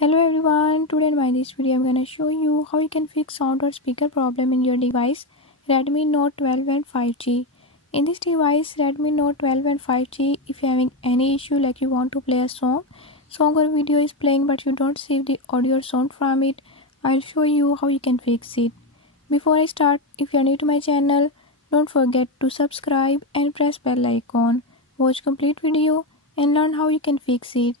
Hello everyone, today in this video I'm gonna show you how you can fix sound or speaker problem in your device Redmi Note 12 and 5G. In this device Redmi Note 12 and 5G, if you're having any issue like you want to play a song or video is playing but you don't see the audio or sound from it, I'll show you how you can fix it. Before I start, if you're new to my channel, don't forget to subscribe and press bell icon. Watch complete video and learn how you can fix it.